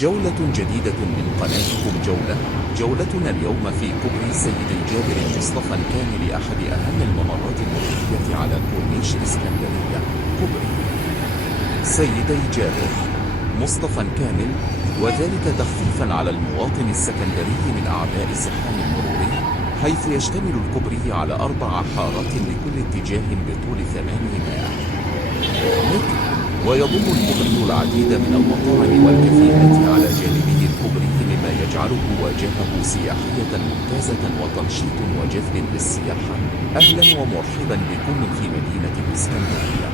جولة جديدة من قناتكم جولتنا اليوم في كوبري سيدي جابر مصطفى كامل أحد أهم الممرات المرورية على كورنيش إسكندرية. كوبري سيدي جابر مصطفى كامل، وذلك تخفيفا على المواطن السكندري من أعباء الزحام المروري، حيث يشتمل الكوبري على 4 حارات لكل اتجاه بطول 800 متر، ويضم الكوبري العديد من المطاعم والكافيهات على جانبي الكوبري، مما يجعله واجهة سياحية ممتازة وتنشيط وجذب للسياحة. أهلا ومرحبا بكم في مدينة الإسكندرية.